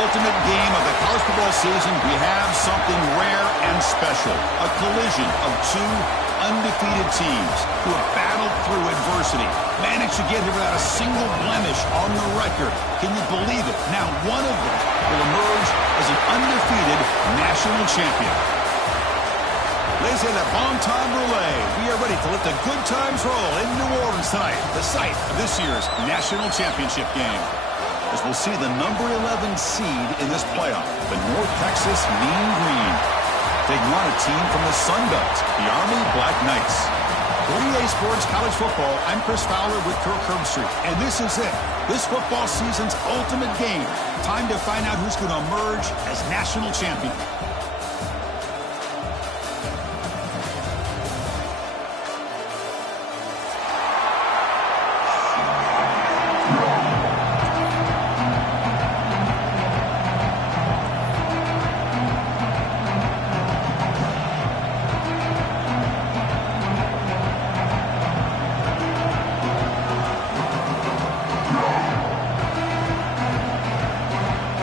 ultimate game of the college football season, we have something rare and special. A collision of two undefeated teams who have battled through adversity, managed to get here without a single blemish on the record. Can you believe it? Now one of them will emerge as an undefeated national champion. Ladies and gentlemen, bon time relay. We are ready to let the good times roll in New Orleans tonight, the site of this year's national championship game. As we'll see the number 11 seed in this playoff, the North Texas Mean Green, taking on a team from the Sun Belt, the Army Black Knights. 3A Sports College Football, I'm Chris Fowler with Kirk Herbstreit, and this is it. This football season's ultimate game. Time to find out who's going to emerge as national champion.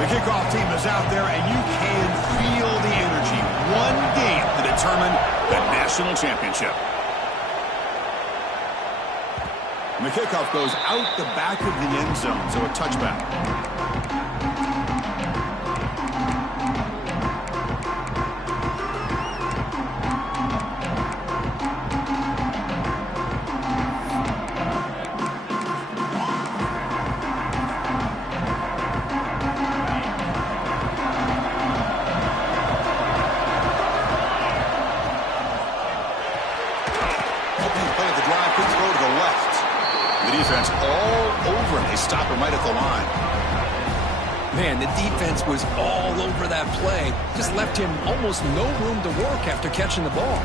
Kickoff team is out there, and you can feel the energy. One game to determine the national championship. And the kickoff goes out the back of the end zone, so a touchback. Defense all over him. They stop him right at the line. Man, the defense was all over that play. Just left him almost no room to work after catching the ball.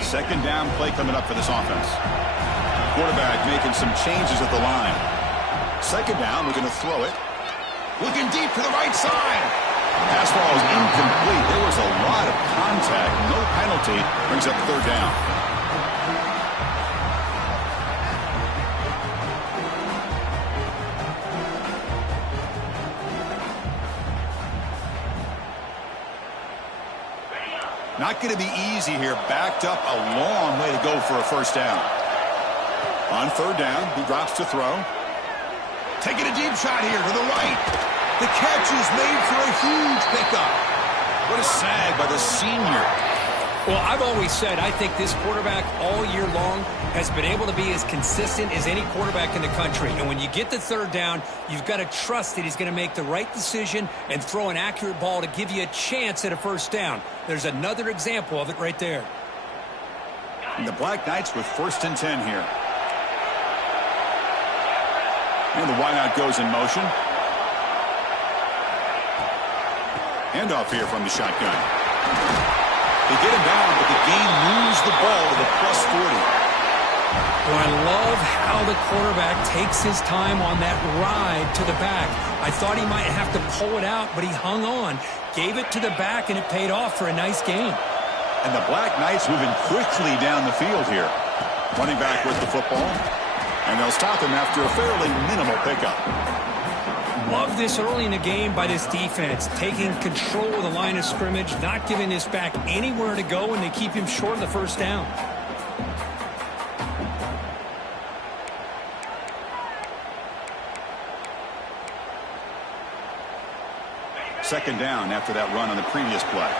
Second down play coming up for this offense. Quarterback making some changes at the line. Second down, we're going to throw it. Looking deep to the right side. Pass ball is incomplete. There was a lot of contact. No penalty. Brings up third down. Not going to be easy here. Backed up a long way to go for a first down. On third down, he drops to throw. Taking a deep shot here to the right. The catch is made for a huge pickup. What a sag by the senior. Well, I've always said I think this quarterback all year long has been able to be as consistent as any quarterback in the country. And when you get the third down, you've got to trust that he's going to make the right decision and throw an accurate ball to give you a chance at a first down. There's another example of it right there. And the Black Knights with 1st and 10 here. And the wideout goes in motion. Handoff here from the shotgun. They get him down, but the game moves the ball to the +40. Well, I love how the quarterback takes his time on that ride to the back. I thought he might have to pull it out, but he hung on, gave it to the back, and it paid off for a nice gain. And the Black Knights moving quickly down the field here. Running back with the football, and they'll stop him after a fairly minimal pickup. Love this early in the game by this defense, taking control of the line of scrimmage, not giving this back anywhere to go, and they keep him short of the first down. Second down after that run on the previous play.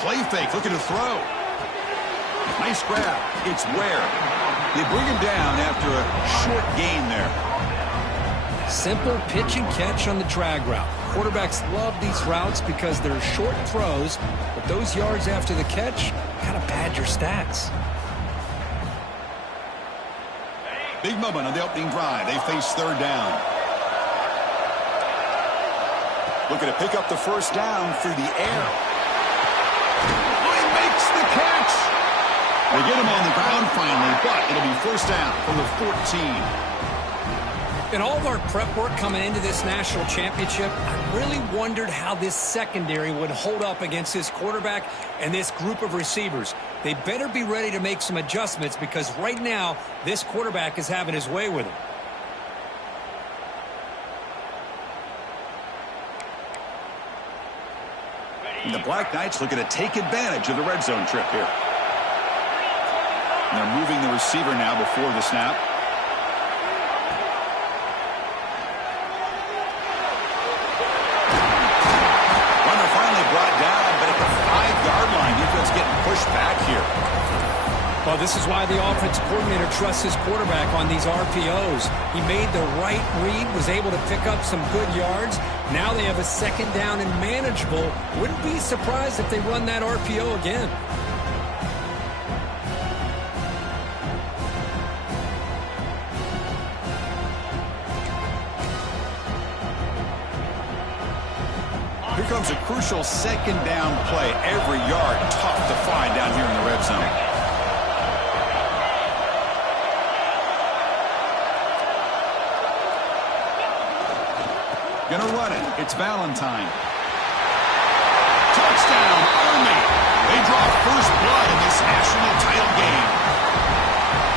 Play fake, looking to throw. Nice grab. It's Ware. They bring him down after a short gain there. Simple pitch and catch on the drag route. Quarterbacks love these routes because they're short throws, but those yards after the catch kind of pad your stats. Big moment on the opening drive. They face third down. Looking to pick up the first down through the air. They get him on the ground finally, but it'll be first down from the 14. In all of our prep work coming into this national championship, I really wondered how this secondary would hold up against this quarterback and this group of receivers. They better be ready to make some adjustments because right now, this quarterback is having his way with him. And the Black Knights looking to take advantage of the red zone trip here. And they're moving the receiver now before the snap. Well, this is why the offensive coordinator trusts his quarterback on these RPOs. He made the right read, was able to pick up some good yards. Now they have a second down and manageable. Wouldn't be surprised if they run that RPO again. Here comes a crucial second down play. Every yard tough to find down here in the red zone. Gonna run it. It's Valentine. Touchdown, Army. They draw first blood in this national title game.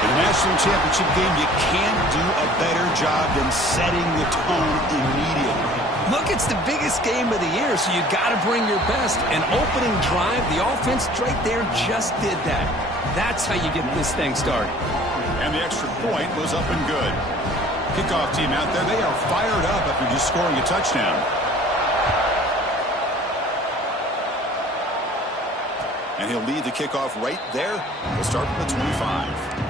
In the national championship game, you can't do a better job than setting the tone immediately. Look, it's the biggest game of the year, so you got to bring your best. An opening drive, the offense right there just did that. That's how you get this thing started. And the extra point was up and good. Kickoff team out there, they are fired up after just scoring a touchdown. And he'll lead the kickoff right there. We'll start from the 25.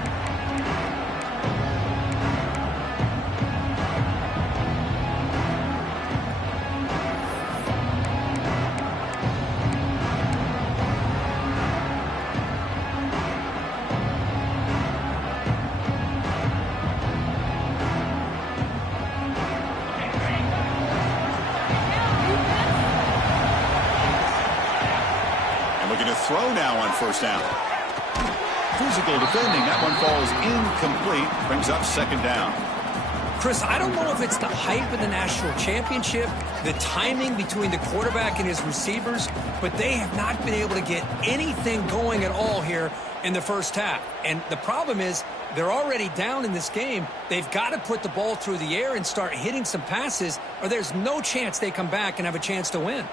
Throw now on first down. Physical defending. That one falls incomplete. Brings up second down. Chris, I don't know if it's the hype of the national championship, the timing between the quarterback and his receivers, but they have not been able to get anything going at all here in the first half. And the problem is they're already down in this game. They've got to put the ball through the air and start hitting some passes, or there's no chance they come back and have a chance to win.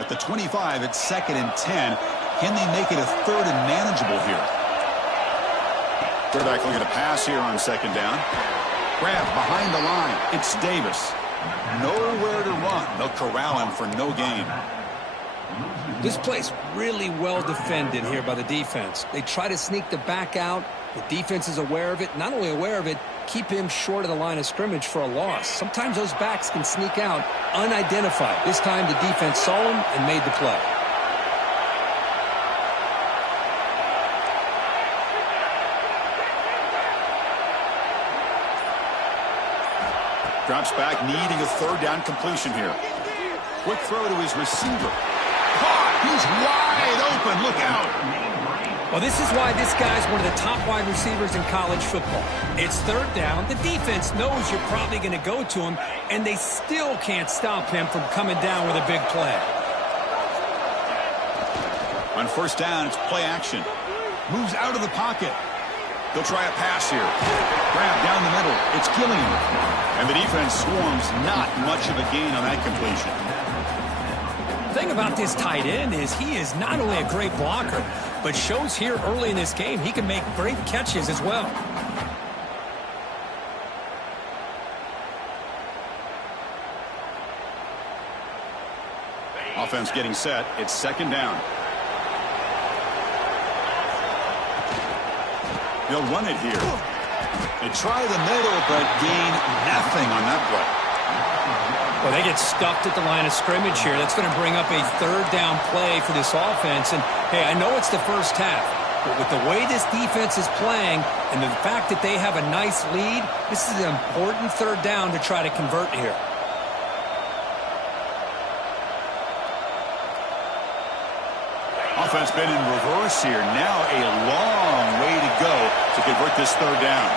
At the 25, it's 2nd and 10. Can they make it a 3rd and manageable here? Quarterback looking to pass here on second down. Grab behind the line. It's Davis. Nowhere to run. They'll corral him for no gain. This play's really well defended here by the defense. They try to sneak the back out. The defense is aware of it. Not only aware of it, keep him short of the line of scrimmage for a loss. Sometimes those backs can sneak out unidentified. This time the defense saw him and made the play. Drops back, needing a 3rd down completion here. Quick throw to his receiver. Caught! He's wide open. Look out. Well, this is why this guy's one of the top wide receivers in college football. It's 3rd down. The defense knows you're probably going to go to him, and they still can't stop him from coming down with a big play. On first down, it's play action. Moves out of the pocket. They'll try a pass here. Grab down the middle. It's Gilliam. And the defense swarms. Not much of a gain on that completion. The thing about this tight end is he is not only a great blocker, but shows here early in this game he can make great catches as well. Offense getting set. It's 2nd down. They'll run it here. They try the middle, but gain nothing on that play. Well, they get stuffed at the line of scrimmage here. That's going to bring up a 3rd down play for this offense. And, hey, I know it's the first half, but with the way this defense is playing and the fact that they have a nice lead, this is an important 3rd down to try to convert here. Offense been in reverse here. Now a long way to go to convert this third down.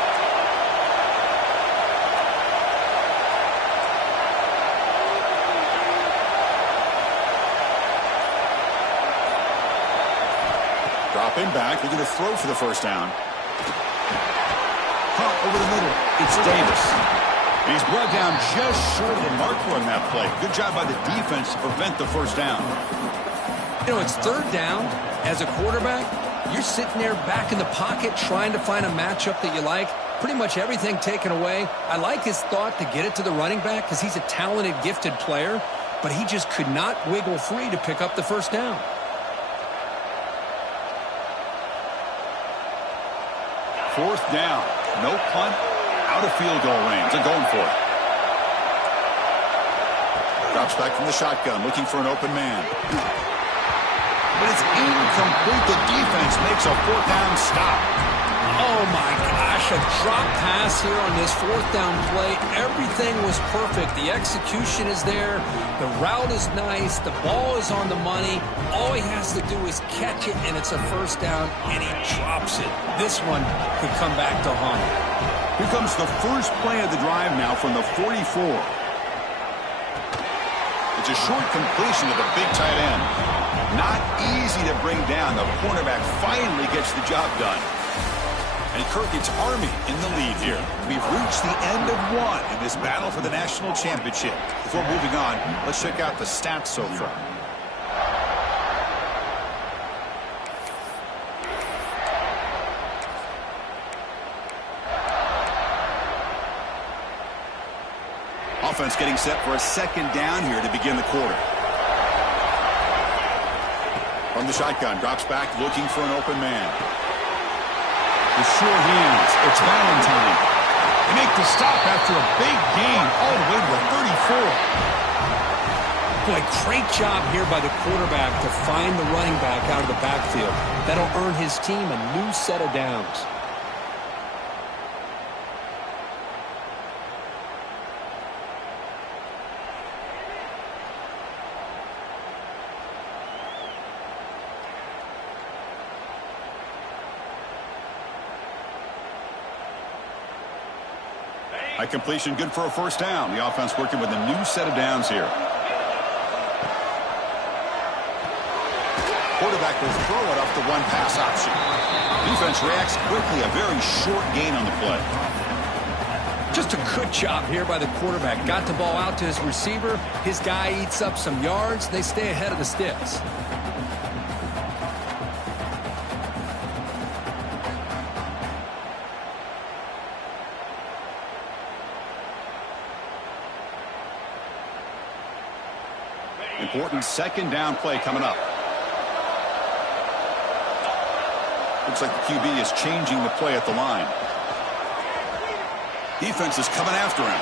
Dropping back, looking to throw for the first down. Caught over the middle. It's Davis. He's brought down just short of the marker on that play. Good job by the defense to prevent the first down. You know, it's third down. As a quarterback, you're sitting there back in the pocket trying to find a matchup that you like. Pretty much everything taken away. I like his thought to get it to the running back because he's a talented, gifted player, but he just could not wiggle free to pick up the first down. Fourth down. No punt. Out of field goal range. They're going for it. Drops back from the shotgun, looking for an open man. But it's incomplete. The defense makes a fourth down stop. Oh, my gosh. A drop pass here on this fourth down play. Everything was perfect. The execution is there. The route is nice. The ball is on the money. All he has to do is catch it, and it's a first down, and he drops it. This one could come back to haunt him. Here comes the first play of the drive now from the 44. It's a short completion to the big tight end. Not easy to bring down. The cornerback finally gets the job done. And Kirk, it's Army in the lead here. We've reached the end of one in this battle for the national championship. Before moving on, let's check out the stats so far. Offense getting set for a second down here to begin the quarter. From the shotgun, drops back, looking for an open man. With sure hands, it's Valentine. They make the stop after a big gain all the way to the 34. Boy, great job here by the quarterback to find the running back out of the backfield. That'll earn his team a new set of downs. High completion, good for a first down. The offense working with a new set of downs here. Quarterback will throw it off the one pass option. Defense reacts quickly. A very short gain on the play. Just a good job here by the quarterback. Got the ball out to his receiver. His guy eats up some yards. They stay ahead of the sticks. Important second down play coming up. Looks like the QB is changing the play at the line. Defense is coming after him.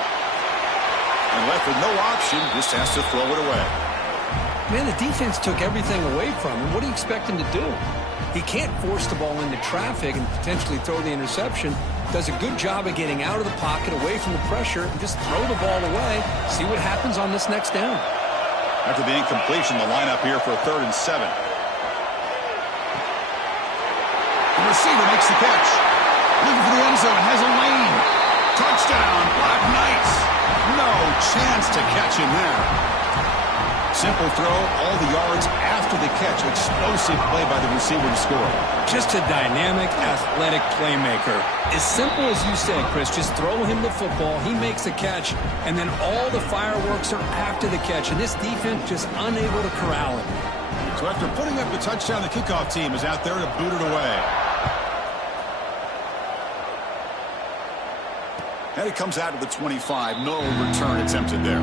And left with no option, just has to throw it away. Man, the defense took everything away from him. What do you expect him to do? He can't force the ball into traffic and potentially throw the interception. Does a good job of getting out of the pocket, away from the pressure, and just throw the ball away. See what happens on this next down. After the incompletion, the lineup here for a 3rd and 7. The receiver makes the catch. Looking for the end zone, has a lane. Touchdown, Black Knights. No chance to catch him there. Simple throw, all the yards after the catch. Explosive play by the receiver to score. Just a dynamic, athletic playmaker. As simple as you said, Chris, just throw him the football, he makes the catch, and then all the fireworks are after the catch, and this defense just unable to corral him. So after putting up the touchdown, the kickoff team is out there to boot it away. And it comes out of the 25. No return attempted there.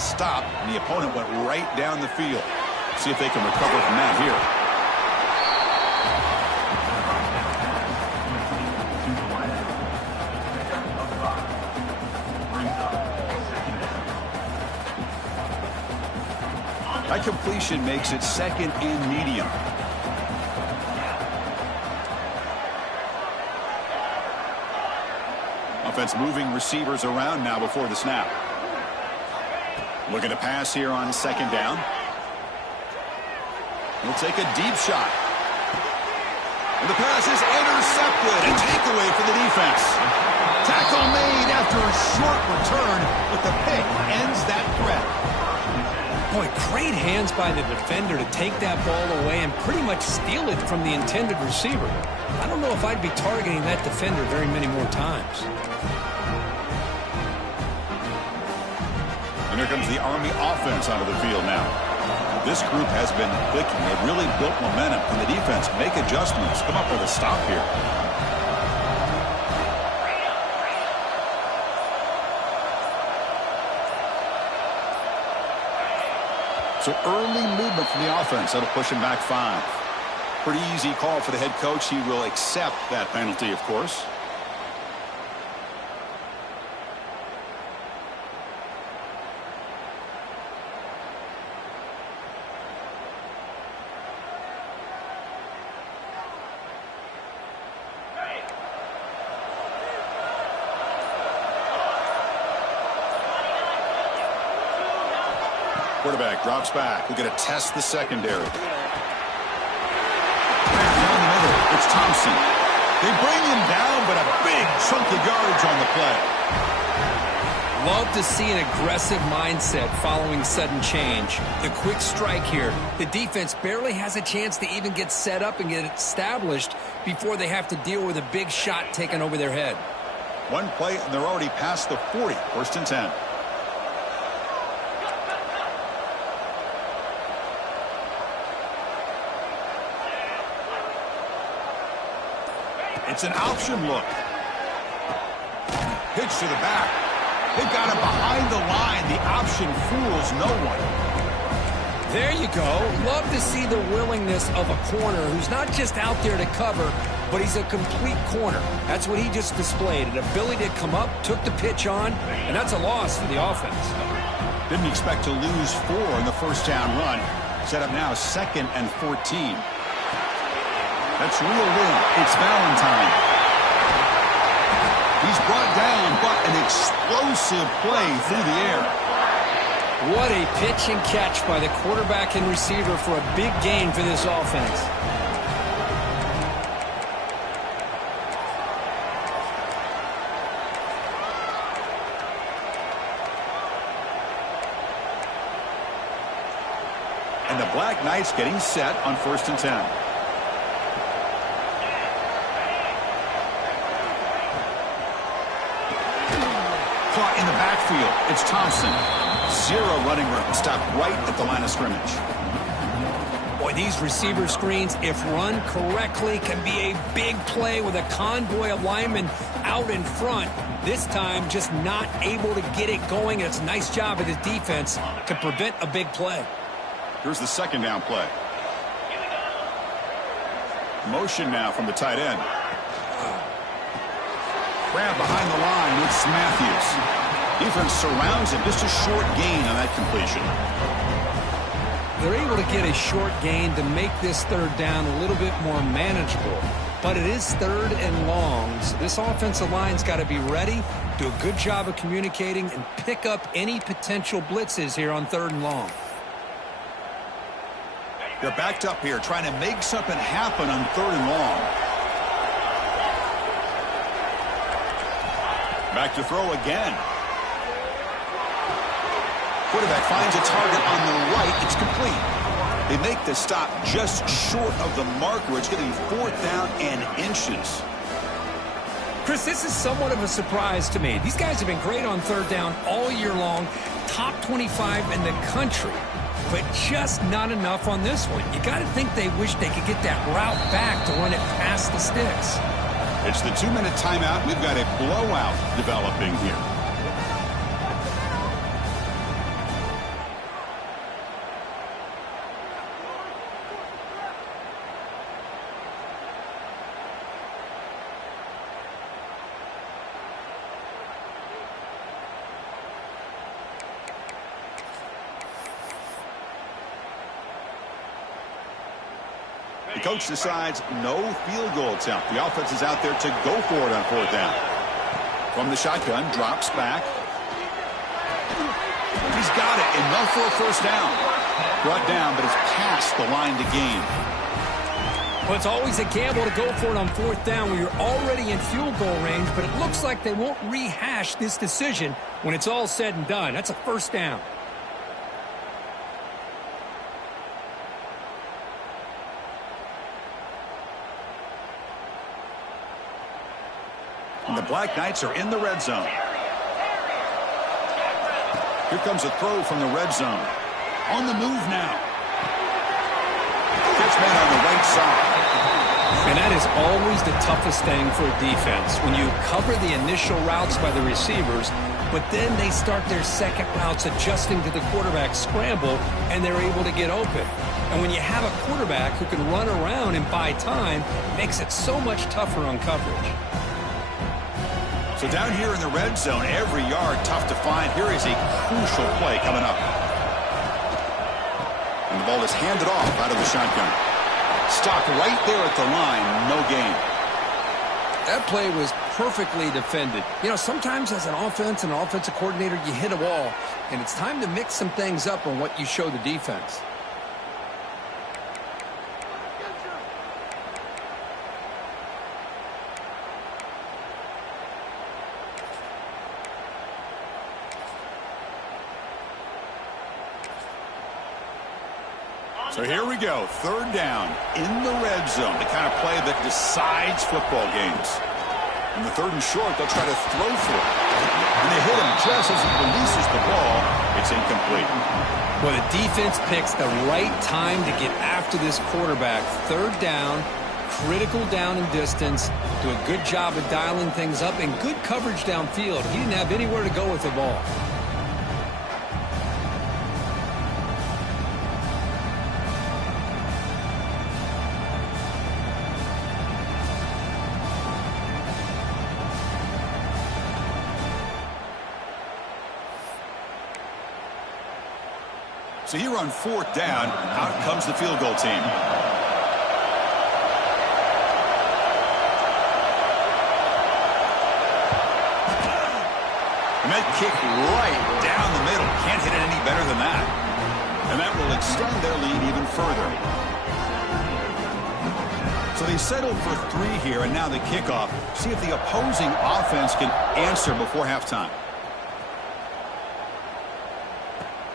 Stop, and the opponent went right down the field. See if they can recover from that here. That completion makes it 2nd and medium. Offense moving receivers around now before the snap. Looking to pass here on 2nd down. He'll take a deep shot. And the pass is intercepted. A takeaway for the defense. Tackle made after a short return, but the pick ends that threat. Boy, great hands by the defender to take that ball away and pretty much steal it from the intended receiver. I don't know if I'd be targeting that defender very many more times. And here comes the Army offense onto the field now. This group has been clicking. They've really built momentum. And the defense make adjustments. Come up with a stop here. So early movement from the offense. That'll push him back 5. Pretty easy call for the head coach. He will accept that penalty, of course. Quarterback drops back. We're going to test the secondary. Back down the middle. It's Thompson. They bring him down, but a big chunk of yardage on the play. Love to see an aggressive mindset following sudden change. The quick strike here. The defense barely has a chance to even get set up and get established before they have to deal with a big shot taken over their head. One play, and they're already past the 40. 1st and 10. It's an option look. Pitch to the back. They've got him behind the line. The option fools no one. There you go. Love to see the willingness of a corner who's not just out there to cover, but he's a complete corner. That's what he just displayed. An ability to come up, took the pitch on, and that's a loss for the offense. Didn't expect to lose 4 in the 1st down run. Set up now 2nd and 14. That's real room. It's Valentine. He's brought down, but an explosive play through the air. What a pitch and catch by the quarterback and receiver for a big gain for this offense. And the Black Knights getting set on 1st and 10. Caught in the backfield. It's Thompson. 0 running room. Stopped right at the line of scrimmage. Boy, these receiver screens, if run correctly, can be a big play with a convoy of linemen out in front. This time, just not able to get it going. It's a nice job of his defense to prevent a big play. Here's the 2nd down play. Motion now from the tight end. Grab behind the line. It's Matthews. Defense surrounds him. Just a short gain on that completion. They're able to get a short gain to make this 3rd down a little bit more manageable. But it is 3rd and long, so this offensive line's got to be ready, do a good job of communicating, and pick up any potential blitzes here on 3rd and long. They're backed up here trying to make something happen on 3rd and long. Back to throw again. Quarterback finds a target on the right. It's complete. They make the stop just short of the marker. It's going to be 4th down and inches. Chris, this is somewhat of a surprise to me. These guys have been great on 3rd down all year long. Top 25 in the country. But just not enough on this one. You got to think they wish they could get that route back to run it past the sticks. It's the 2-minute timeout. We've got a blowout developing here. The coach decides no field goal attempt. The offense is out there to go for it on 4th down. From the shotgun, drops back. He's got it. Enough for a 1st down. Brought down, but it's past the line to gain. Well, it's always a gamble to go for it on 4th down when you're already in field goal range, but it looks like they won't rehash this decision when it's all said and done. That's a 1st down. And the Black Knights are in the red zone. Here comes a throw from the red zone. On the move now. Catch man on the right side. And that is always the toughest thing for a defense, when you cover the initial routes by the receivers, but then they start their second routes adjusting to the quarterback's scramble, and they're able to get open. And when you have a quarterback who can run around and buy time, it makes it so much tougher on coverage. So down here in the red zone, every yard tough to find. Here is a crucial play coming up. And the ball is handed off out of the shotgun. Stopped right there at the line, no gain. That play was perfectly defended. You know, sometimes as an offense and an offensive coordinator, you hit a wall, and it's time to mix some things up on what you show the defense. So here we go, 3rd down in the red zone, the kind of play that decides football games. In the 3rd and short, they'll try to throw for it. And they hit him just as he releases the ball. It's incomplete. Well, the defense picks the right time to get after this quarterback. 3rd down, critical down and distance. Do a good job of dialing things up and good coverage downfield. He didn't have anywhere to go with the ball. So here on 4th down, out comes the field goal team. And that kick right down the middle. Can't hit it any better than that. And that will extend their lead even further. So they settled for 3 here, and now the kickoff. See if the opposing offense can answer before halftime.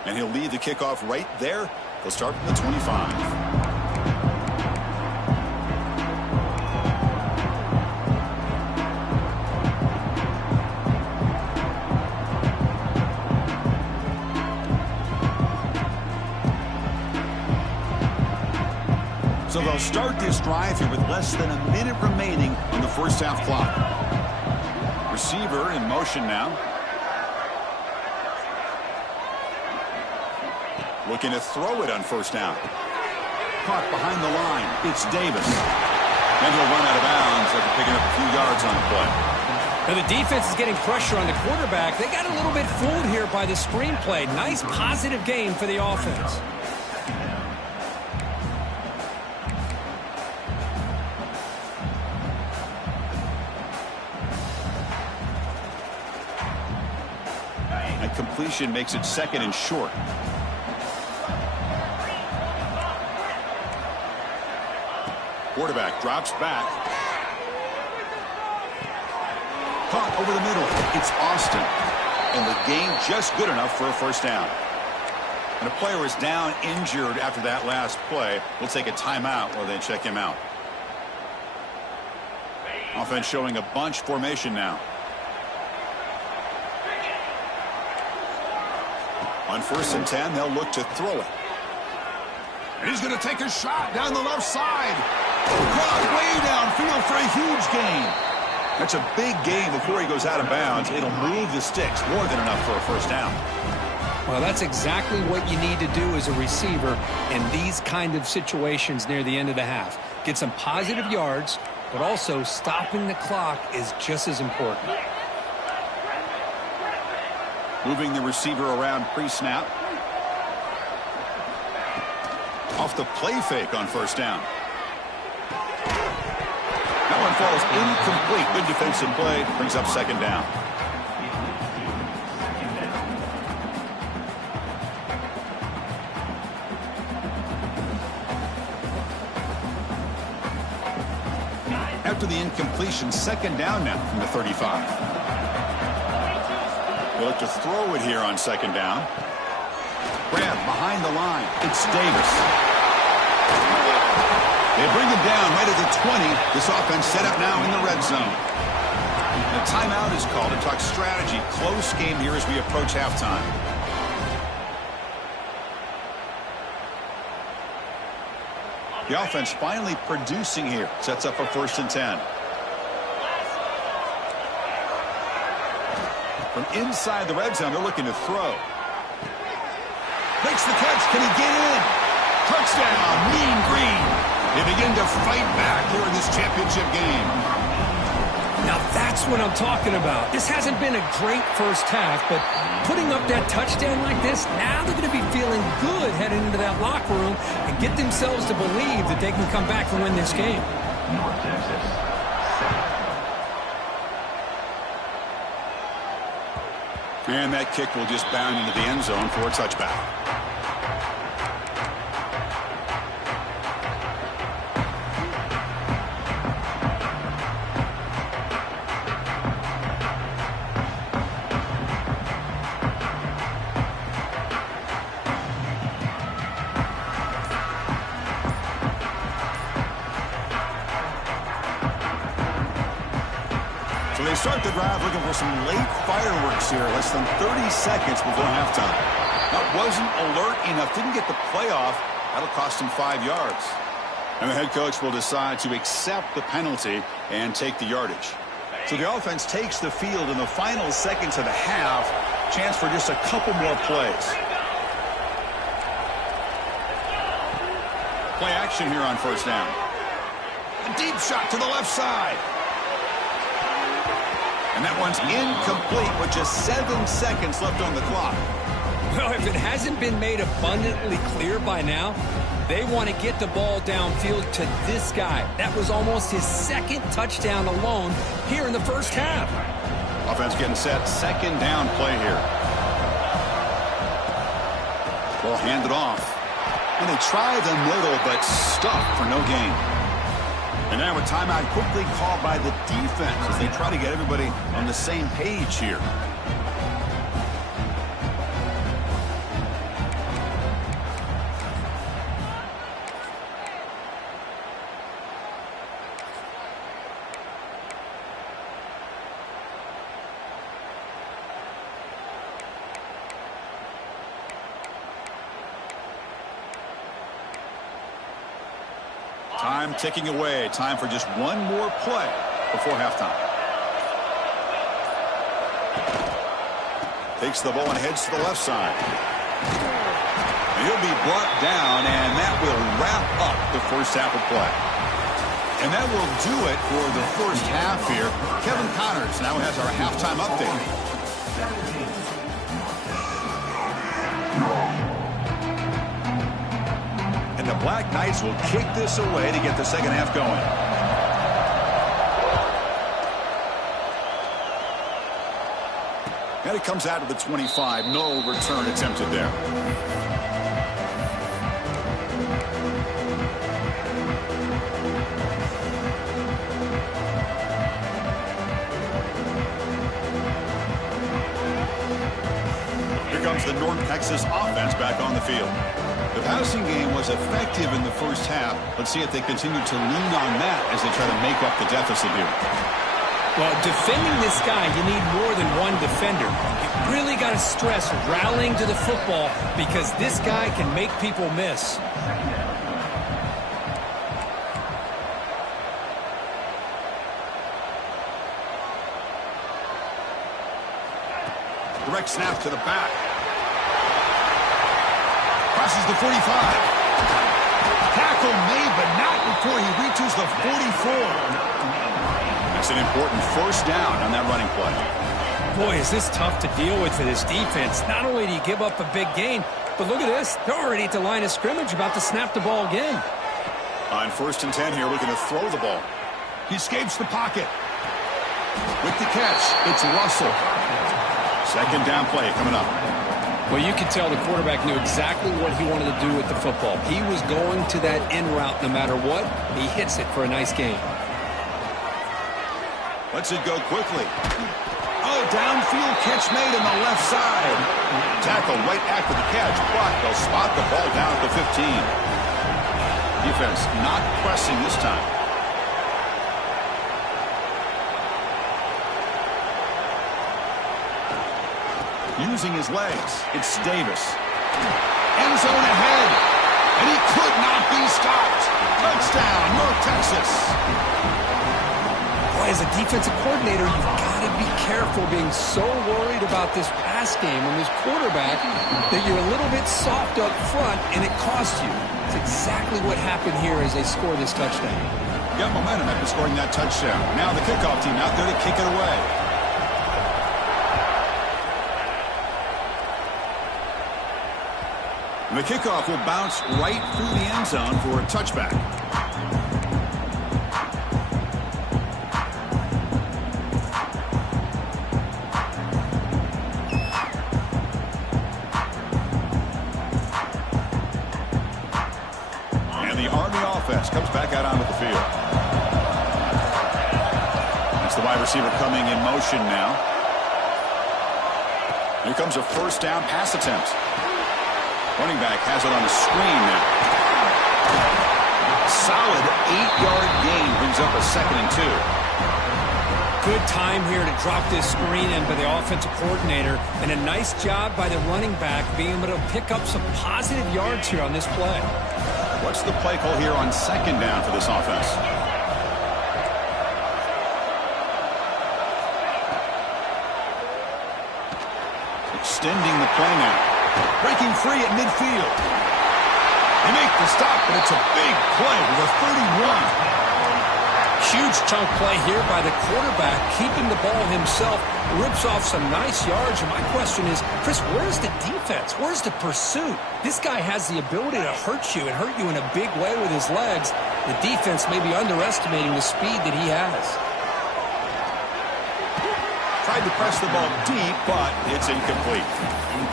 And he'll lead the kickoff right there. He'll start from the 25. So they'll start this drive here with less than a minute remaining on the 1st half clock. Receiver in motion now. Looking to throw it on 1st down. Caught behind the line. It's Davis. And he'll run out of bounds after picking up a few yards on the play. Now the defense is getting pressure on the quarterback. They got a little bit fooled here by the screenplay. Nice positive game for the offense. That completion makes it 2nd and short. Quarterback drops back. Caught over the middle. It's Austin. And the gain just good enough for a 1st down. And a player is down injured after that last play. We'll take a timeout while they check him out. Offense showing a bunch formation now. On 1st and 10, they'll look to throw it. And he's going to take a shot down the left side. Caught way downfield for a huge gain. That's a big gain before he goes out of bounds. It'll move the sticks, more than enough for a 1st down. Well, that's exactly what you need to do as a receiver in these kind of situations near the end of the half. Get some positive yards, but also stopping the clock is just as important. Moving the receiver around pre-snap. Off the play fake on 1st down. one falls incomplete. Good defensive play. Brings up second down. After the incompletion, second down now from the 35. They look to throw it here on second down. Grab behind the line. It's Davis. They bring him down right at the 20. This offense set up now in the red zone. The timeout is called to talk strategy. Close game here as we approach halftime. The offense finally producing here. Sets up a 1st and 10. From inside the red zone, they're looking to throw. Makes the catch. Can he get in? Touchdown, Mean Green. They begin to fight back here in this championship game. Now that's what I'm talking about. This hasn't been a great first half, but putting up that touchdown like this, now they're going to be feeling good heading into that locker room and get themselves to believe that they can come back and win this game. North Texas. And that kick will just bound into the end zone for a touchback. They start the drive looking for some late fireworks here, less than 30 seconds before halftime. That wasn't alert enough, didn't get the playoff. That'll cost him 5 yards. And the head coach will decide to accept the penalty and take the yardage. So the offense takes the field in the final seconds of the half. Chance for just a couple more plays. Play action here on 1st down. A deep shot to the left side. And that one's incomplete with just 7 seconds left on the clock. Well, if it hasn't been made abundantly clear by now, they want to get the ball downfield to this guy. That was almost his 2nd touchdown alone here in the first half. Offense getting set. Second down play here. Ball handed off. And they try the middle, but stuffed for no gain. And now a timeout quickly called by the defense as they try to get everybody on the same page here. Time ticking away. Time for just one more play before halftime. Takes the ball and heads to the left side. And he'll be brought down, and that will wrap up the first half of play. And that will do it for the first half here. Kevin Connors now has our halftime update. And the Black Knights will kick this away to get the second half going. And it comes out of the 25. No return attempted there. Here comes the North Texas offense back on the field. The passing game was effective in the first half. Let's see if they continue to lean on that as they try to make up the deficit here. Well, defending this guy, you need more than one defender. You really got to stress rallying to the football because this guy can make people miss. Direct snap to the back. Crosses the 45. Tackle made, but not before he reaches the 44. That's an important first down on that running play. Boy, is this tough to deal with for this defense. Not only do you give up a big gain, but look at this. They're already at the line of scrimmage about to snap the ball again. On 1st and 10 here, looking to throw the ball. He escapes the pocket. With the catch, it's Russell. Second down play coming up. Well, you could tell the quarterback knew exactly what he wanted to do with the football. He was going to that in route no matter what. He hits it for a nice gain. Lets it go quickly. Oh, downfield catch made on the left side. Tackle right after the catch, but they'll spot the ball down at the 15. Defense not pressing this time. Using his legs, it's Davis. End zone ahead, and he could not be stopped. Touchdown, North Texas. Boy, as a defensive coordinator, you've got to be careful being so worried about this pass game and this quarterback that you're a little bit soft up front, and it costs you. It's exactly what happened here as they score this touchdown. Got momentum after scoring that touchdown. Now the kickoff team out there to kick it away. The kickoff will bounce right through the end zone for a touchback. And the Army offense comes back out onto the field. It's the wide receiver coming in motion now. Here comes a first down pass attempt. Running back has it on the screen now. Solid 8-yard gain brings up a 2nd and 2. Good time here to drop this screen in by the offensive coordinator, and a nice job by the running back being able to pick up some positive yards here on this play. What's the play call here on 2nd down for this offense? Extending the play now. Breaking free at midfield. They make the stop, but it's a big play with a 31. Huge chunk play here by the quarterback, keeping the ball himself, rips off some nice yards. And my question is, Chris, where's the defense? Where's the pursuit? This guy has the ability to hurt you and hurt you in a big way with his legs. The defense may be underestimating the speed that he has. Tried to press the ball deep, but it's incomplete.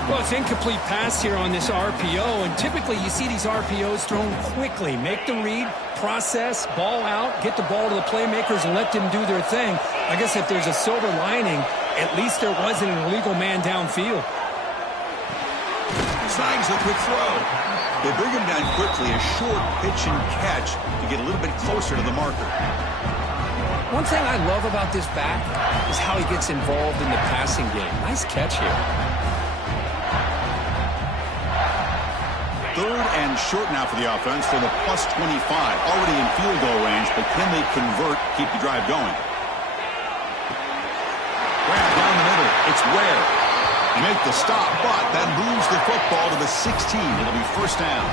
Well, it's incomplete pass here on this RPO, and typically you see these RPOs thrown quickly. Make the read, process, ball out, get the ball to the playmakers and let them do their thing. I guess if there's a silver lining, at least there wasn't an illegal man downfield. Snags the quick throw. They bring him down quickly, a short pitch and catch to get a little bit closer to the marker. One thing I love about this back is how he gets involved in the passing game. Nice catch here. 3rd and short now for the offense for the +25. Already in field goal range, but can they convert, keep the drive going? Grab down the middle. It's Ware. They make the stop, but that moves the football to the 16. It'll be first down.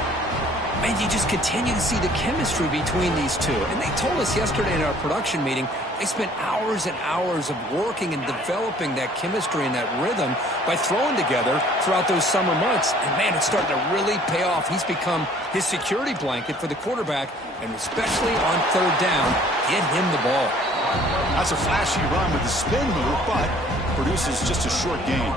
Man, you just continue to see the chemistry between these two. And they told us yesterday in our production meeting, they spent hours and hours of working and developing that chemistry and that rhythm by throwing together throughout those summer months. And, man, it's starting to really pay off. He's become his security blanket for the quarterback, and especially on 3rd down, get him the ball. That's a flashy run with the spin move, but produces just a short gain.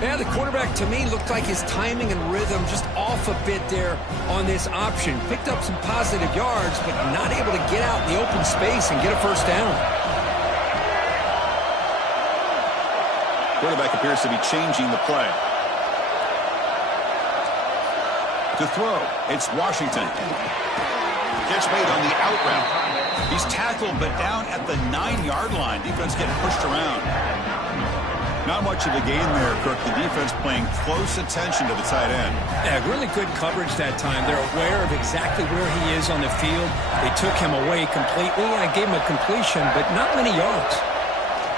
Yeah, the quarterback, to me, looked like his timing and rhythm just off a bit there on this option. Picked up some positive yards, but not able to get out in the open space and get a first down. Quarterback appears to be changing the play. To throw, it's Washington. Catch made on the out route. He's tackled, but down at the 9-yard line. Defense getting pushed around. Not much of a gain there, Kirk. The defense paying close attention to the tight end. Yeah, really good coverage that time. They're aware of exactly where he is on the field. They took him away completely. I gave him a completion, but not many yards.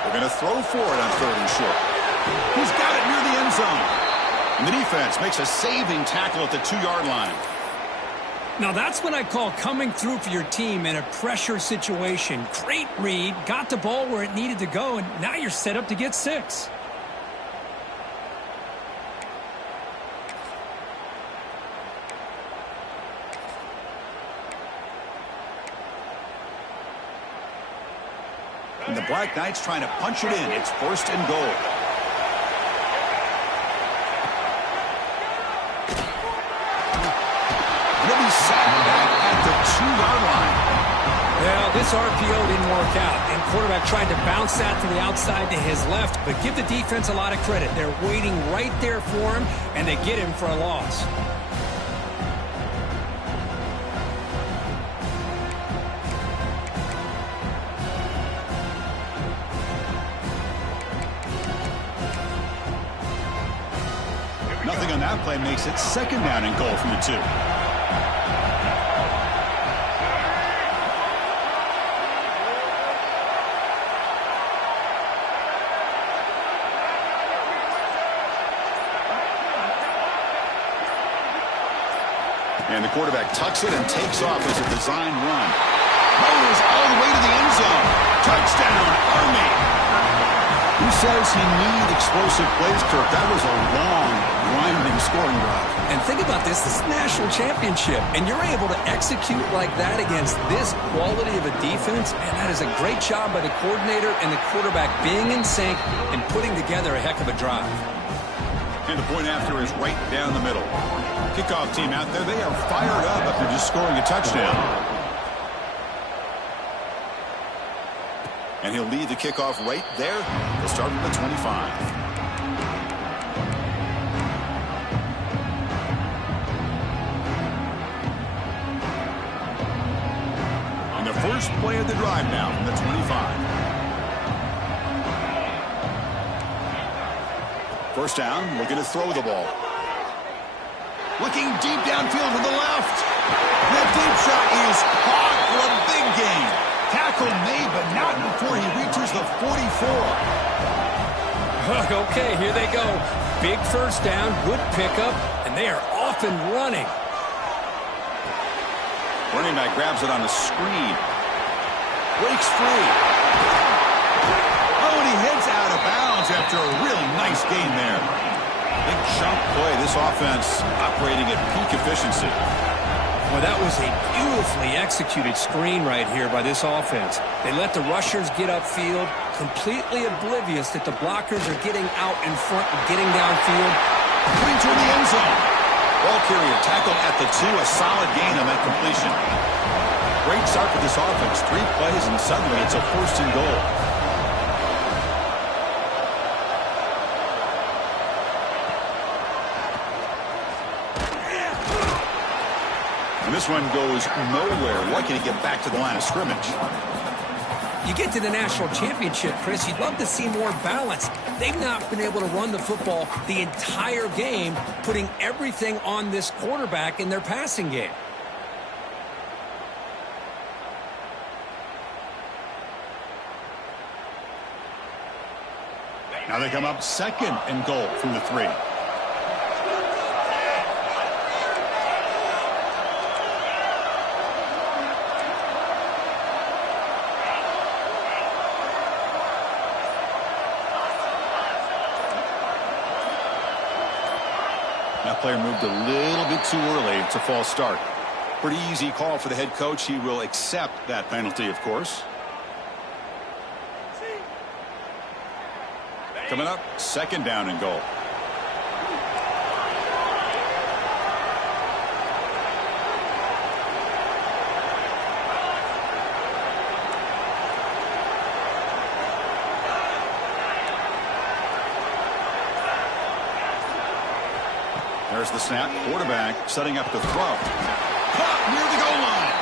They're going to throw for it on 3rd and short. He's got it near the end zone. And the defense makes a saving tackle at the 2-yard line. Now that's what I call coming through for your team in a pressure situation. Great read, got the ball where it needed to go, and now you're set up to get 6. And the Black Knights trying to punch it in. It's 1st and goal. He'll be sacked back at the 2-yard line. Well, this RPO didn't work out, and quarterback tried to bounce that to the outside to his left, but give the defense a lot of credit. They're waiting right there for him, and they get him for a loss. Nothing on that play makes it 2nd down and goal from the 2. And the quarterback tucks it and takes off as a design run. Goes all the way to the end zone. Touchdown, Army. Who says he needed explosive plays, Kirk? That was a long, grinding scoring drive. And think about this. This is a national championship, and you're able to execute like that against this quality of a defense, and that is a great job by the coordinator and the quarterback being in sync and putting together a heck of a drive. And the point after is right down the middle. Kickoff team out there, they are fired up after just scoring a touchdown. And he'll lead the kickoff right there. They'll start at the 25. And the first play of the drive now from the 25. First down, looking to throw the ball. Looking deep downfield to the left. That deep shot is caught for a big gain. Tackle made, but not before he reaches the 44. Okay, here they go. Big first down, good pickup, and they are off and running. Running back grabs it on the screen. Breaks free. Oh, and he heads out of bounds after a really nice gain there. Big chunk play. This offense operating at peak efficiency. Well, that was a beautifully executed screen right here by this offense. They let the rushers get upfield, completely oblivious that the blockers are getting out in front and getting downfield. Putting toward the end zone. Ball carrier tackled at the 2. A solid gain on that completion. Great start for this offense. 3 plays, and suddenly it's a 1st and goal. And this one goes nowhere. Why can't he get back to the line of scrimmage? You get to the national championship, Chris, you'd love to see more balance. They've not been able to run the football the entire game, putting everything on this quarterback in their passing game. Now they come up 2nd and goal from the 3. That player moved a little bit too early. It's a false start. Pretty easy call for the head coach. He will accept that penalty, of course. Coming up, 2nd down and goal. There's the snap. Quarterback setting up the throw. Caught near the goal line.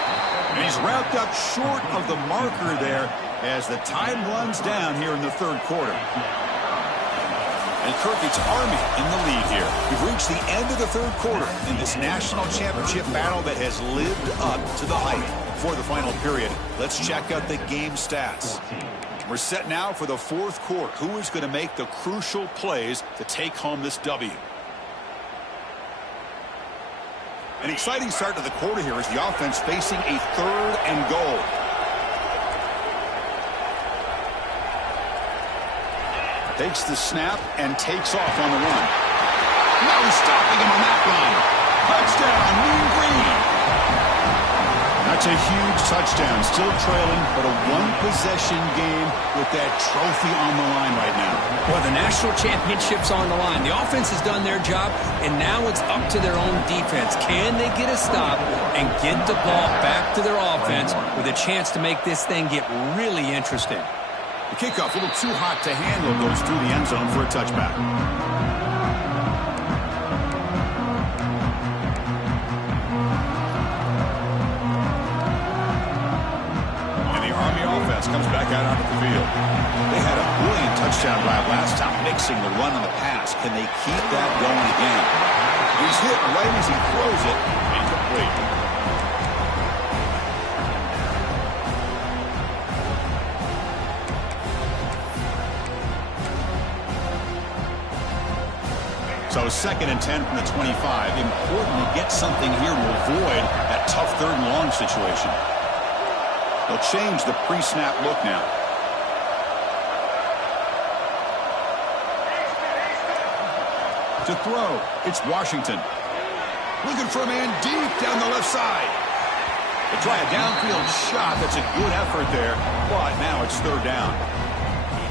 And he's wrapped up short of the marker there as the time runs down here in the 3rd quarter. And Kirk, it's Army in the lead here. We've reached the end of the 3rd quarter in this national championship battle that has lived up to the hype. For the final period, let's check out the game stats. We're set now for the 4th quarter. Who is going to make the crucial plays to take home this W? An exciting start to the quarter here as the offense facing a 3rd and goal. Takes the snap and takes off on the run. No stopping him on that run. Touchdown, Mean Green. That's a huge touchdown. Still trailing, but a one-possession game with that trophy on the line right now. Well, the national championship's on the line. The offense has done their job, and now it's up to their own defense. Can they get a stop and get the ball back to their offense with a chance to make this thing get really interesting? The kickoff, a little too hot to handle, goes through the end zone for a touchback. Comes back out onto the field. They had a brilliant touchdown drive last time, mixing the run and the pass. Can they keep that going again? He's hit right as he throws it. Incomplete. So 2nd and 10 from the 25. Important to get something here to avoid that tough 3rd and long situation. They'll change the pre-snap look now. To throw, it's Washington. Looking for a man deep down the left side. They try a downfield shot. That's a good effort there, but now it's 3rd down.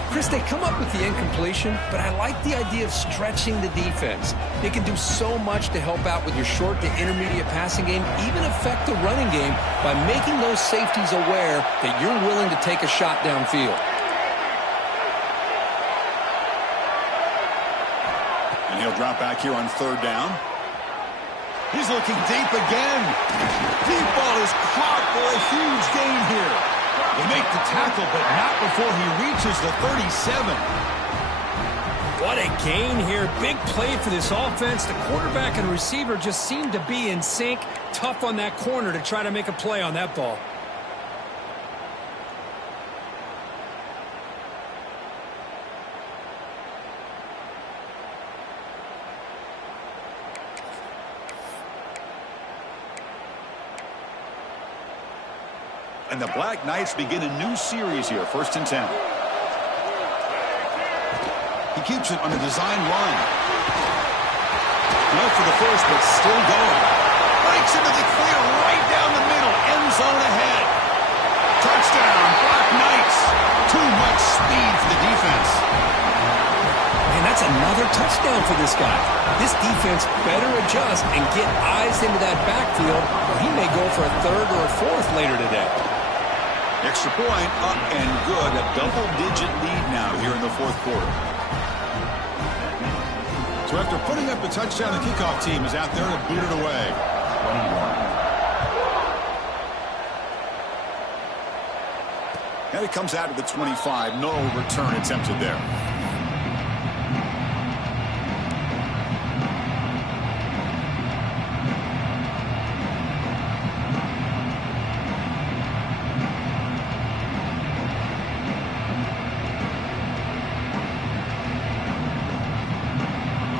Chris, they come up with the incompletion, but I like the idea of stretching the defense. They can do so much to help out with your short to intermediate passing game, even affect the running game by making those safeties aware that you're willing to take a shot downfield. And he'll drop back here on 3rd down. He's looking deep again. Deep ball is caught for a huge gain here. They make the tackle, but not before he reaches the 37. What a gain here. Big play for this offense. The quarterback and receiver just seem to be in sync. Tough on that corner to try to make a play on that ball. And the Black Knights begin a new series here, 1st and 10. He keeps it on the design run. Not for the first, but still going. Breaks into the clear right down the middle. End zone ahead. Touchdown, Black Knights. Too much speed for the defense. And that's another touchdown for this guy. This defense better adjust and get eyes into that backfield, or he may go for a 3rd or a 4th later today. Extra point, up and good. A double-digit lead now here in the 4th quarter. So after putting up the touchdown, the kickoff team is out there to boot it away. And it comes out of the 25. No return attempted there.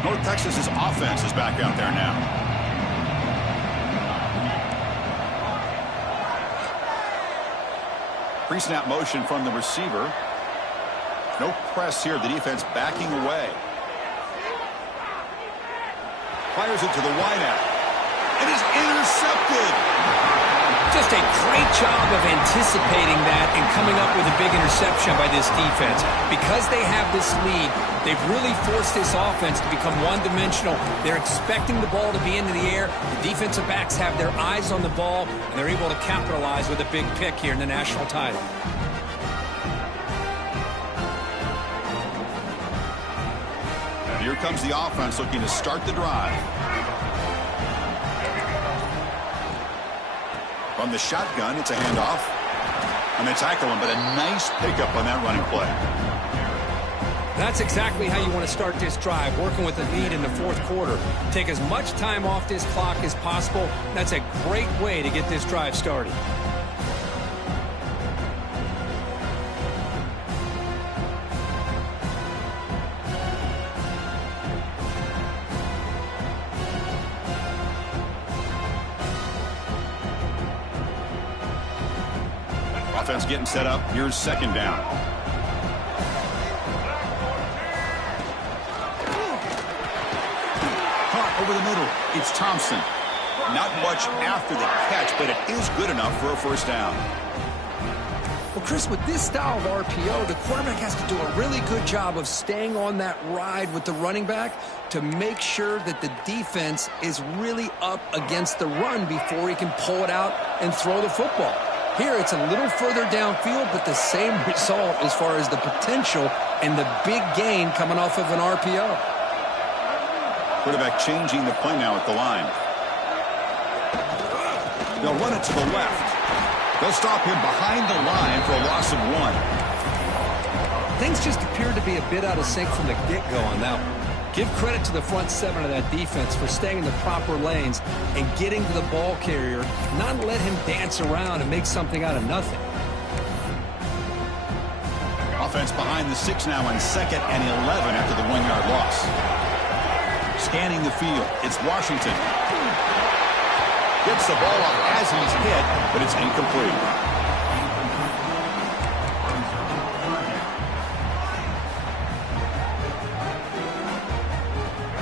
North Texas's offense is back out there now. Pre-snap motion from the receiver. No press here. The defense backing away. Fires it to the wideout. It is intercepted. Just a great job of anticipating that and coming up with a big interception by this defense. Because they have this lead, they've really forced this offense to become one-dimensional. They're expecting the ball to be into the air. The defensive backs have their eyes on the ball, and they're able to capitalize with a big pick here in the national title. And here comes the offense looking to start the drive. From the shotgun, it's a handoff. And they tackle him, but a nice pickup on that running play. That's exactly how you want to start this drive, working with the lead in the 4th quarter. Take as much time off this clock as possible. That's a great way to get this drive started. Offense getting set up. Here's 2nd down. Caught over the middle. It's Thompson. Not much after the catch, but it is good enough for a first down. Well, Chris, with this style of RPO, the quarterback has to do a really good job of staying on that ride with the running back to make sure that the defense is really up against the run before he can pull it out and throw the football. Here, it's a little further downfield, but the same result as far as the potential and the big gain coming off of an RPO. Quarterback changing the play now at the line. They'll run it to the left. They'll stop him behind the line for a loss of 1. Things just appeared to be a bit out of sync from the get-go on that one. Give credit to the front seven of that defense for staying in the proper lanes and getting to the ball carrier, not let him dance around and make something out of nothing. Offense behind the 6 now on 2nd and 11 after the 1-yard loss. Scanning the field, it's Washington. Gets the ball off as he's hit, but it's incomplete.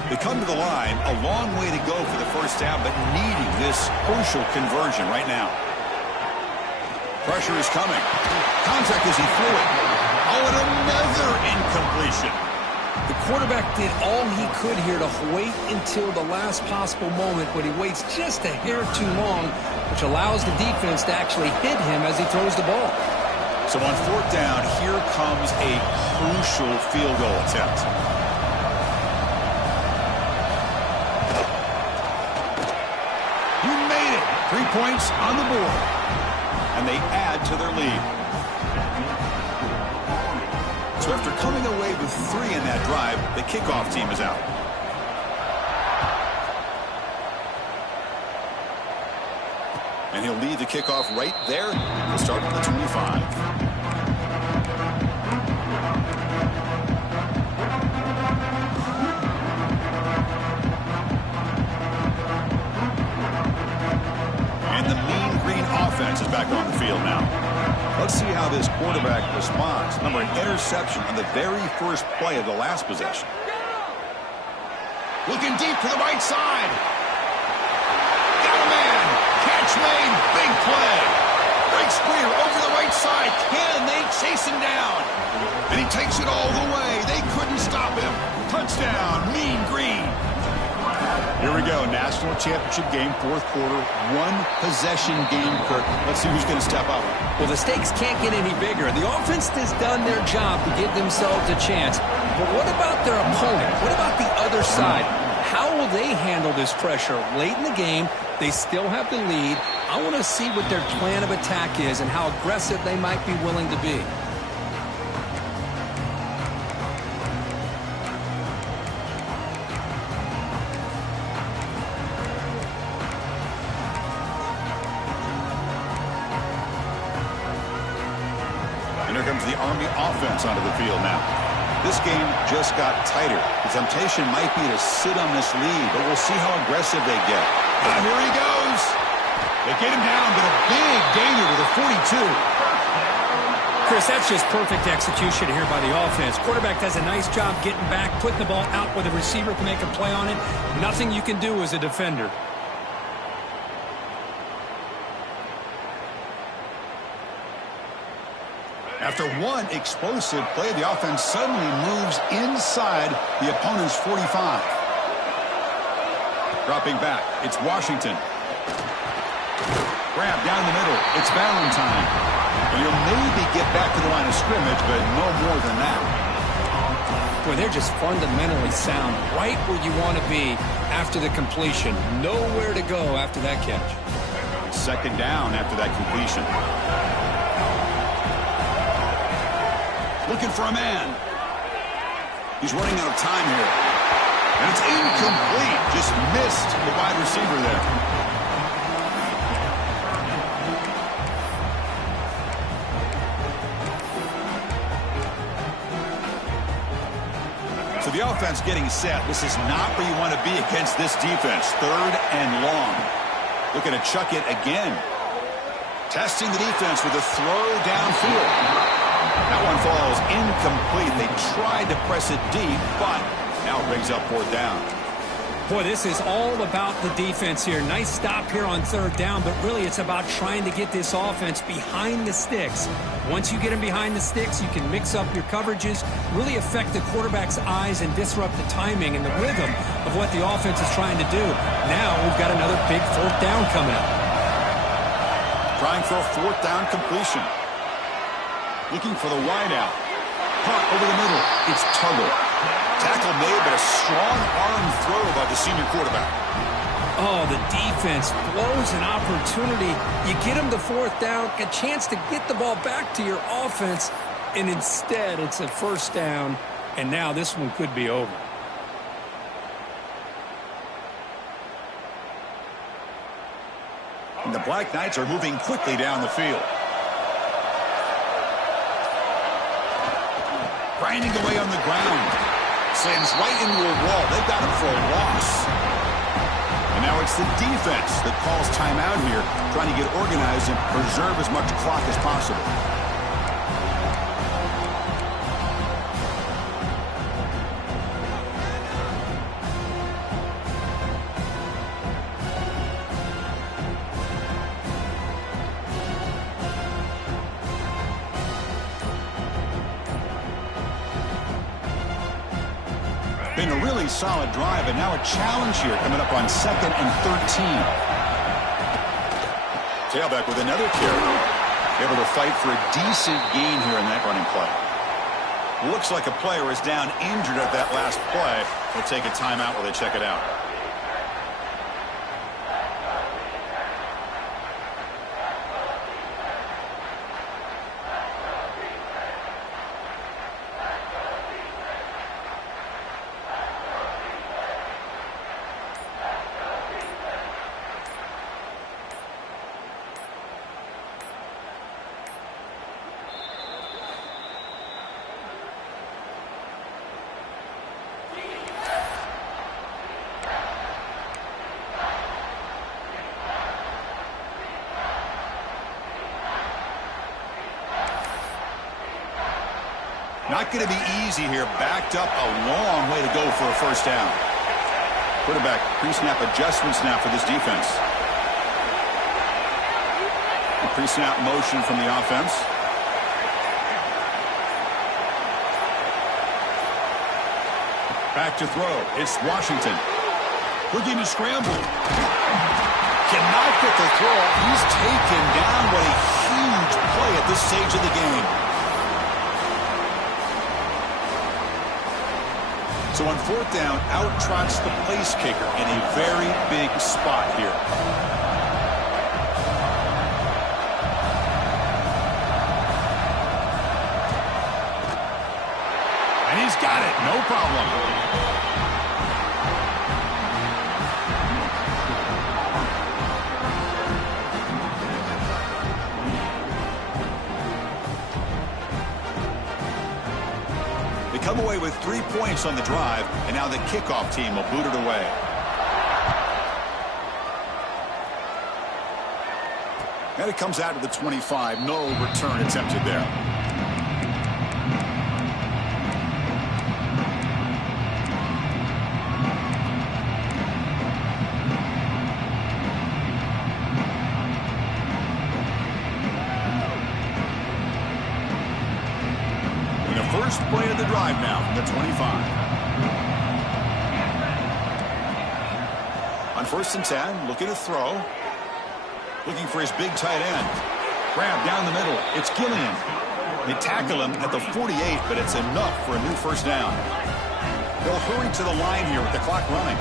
They come to the line, a long way to go for the first down, but needing this crucial conversion right now. Pressure is coming. Contact as he threw it. Oh, and another incompletion. The quarterback did all he could here to wait until the last possible moment, but he waits just a hair too long, which allows the defense to actually hit him as he throws the ball. So on 4th down, here comes a crucial field goal attempt. You made it. 3 points on the board. And they add to their lead. So after coming away with 3 in that drive, the kickoff team is out. And he'll lead the kickoff right there. He'll start at the 25. And the Mean Green offense is back on the field now. Let's see how this quarterback responds. Remember, an interception on the very first play of the last possession. Looking deep to the right side. Got a man. Catch made. Big play. Breaks clear over the right side. Can they chase him down? And he takes it all the way. They couldn't stop him. Touchdown, Mean Green. Here we go, national championship game, 4th quarter, 1-possession game, Kirk. Let's see who's going to step up. Well, the stakes can't get any bigger. The offense has done their job to give themselves a chance. But what about their opponent? What about the other side? How will they handle this pressure? Late in the game, they still have the lead. I want to see what their plan of attack is and how aggressive they might be willing to be. Here comes the Army offense onto the field now. This game just got tighter. The temptation might be to sit on this lead, but we'll see how aggressive they get. Here he goes. They get him down, but a big gainer to the 42. Chris, that's just perfect execution here by the offense. Quarterback does a nice job getting back, putting the ball out where the receiver can make a play on it. Nothing you can do as a defender. After one explosive play, the offense suddenly moves inside the opponent's 45. Dropping back, it's Washington. Grab down the middle, it's Valentine. And you'll maybe get back to the line of scrimmage, but no more than that. Boy, they're just fundamentally sound, right where you want to be after the completion. Nowhere to go after that catch. 2nd down after that completion. Looking for a man. He's running out of time here. And it's incomplete. Just missed the wide receiver there. So the offense getting set. This is not where you want to be against this defense. 3rd and long. Looking to chuck it again. Testing the defense with a throw downfield. That one falls incomplete. They tried to press it deep, but now it brings up 4th down. Boy, this is all about the defense here. Nice stop here on third down, but really it's about trying to get this offense behind the sticks. Once you get them behind the sticks, you can mix up your coverages, really affect the quarterback's eyes and disrupt the timing and the rhythm of what the offense is trying to do. Now we've got another big fourth down coming up. Trying for a fourth down completion. Looking for the wideout. Punt over the middle. It's Tuggle. Tackle made, but a strong arm throw by the senior quarterback. Oh, the defense blows an opportunity. You get them the fourth down, a chance to get the ball back to your offense, and instead it's a first down, and now this one could be over. And the Black Knights are moving quickly down the field. Grinding away on the ground. Slams right into a wall. They've got him for a loss. And now it's the defense that calls timeout here, trying to get organized and preserve as much clock as possible. Been a really solid drive, and now a challenge here coming up on 2nd and 13. Tailback with another carry. Able to fight for a decent gain here in that running play. Looks like a player is down injured at that last play. They'll take a timeout while they check it out. Not going to be easy here. Backed up a long way to go for a first down. Quarterback pre-snap adjustments now for this defense. The pre-snap motion from the offense. Back to throw. It's Washington. Looking to scramble. Cannot get the throw. He's taken down. What a huge play at this stage of the game. So on fourth down, out trots the place kicker in a very big spot here. And he's got it, no problem. Come away with 3 points on the drive, and now the kickoff team will boot it away. And it comes out to the 25. No return attempted there. First play of the drive now from the 25. On 1st and 10, looking to throw. Looking for his big tight end. Grab down the middle. It's Gillian. They tackle him at the 48, but it's enough for a new first down. They'll hurry to the line here with the clock running.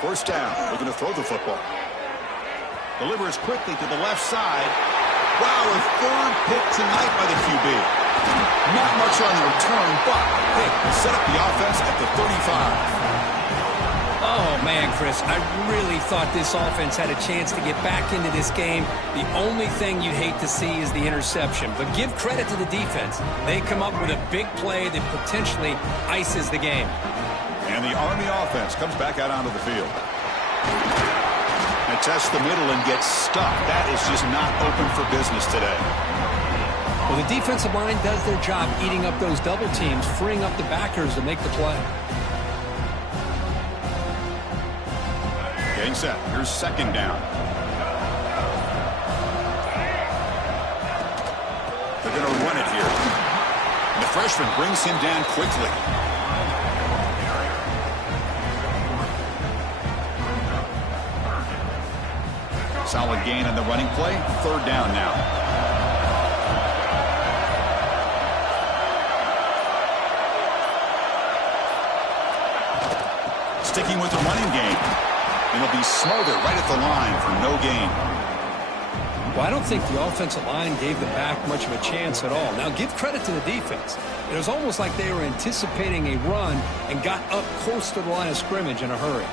First down, looking to throw the football. Delivers quickly to the left side. Wow, a third pick tonight by the QB. Not much on the return, but hey, set up the offense at the 35. Oh, man, Chris, I really thought this offense had a chance to get back into this game. The only thing you'd hate to see is the interception. But give credit to the defense. They come up with a big play that potentially ices the game. And the Army offense comes back out onto the field. Tests the middle and gets stuck. That is just not open for business today. Well, the defensive line does their job eating up those double teams, freeing up the backers to make the play. Getting set. Here's second down. They're going to run it here. And the freshman brings him down quickly. Solid gain on the running play. Third down now. Sticking with the running game. And it'll be Smother right at the line for no gain. Well, I don't think the offensive line gave them back much of a chance at all. Now, give credit to the defense. It was almost like they were anticipating a run and got up close to the line of scrimmage in a hurry.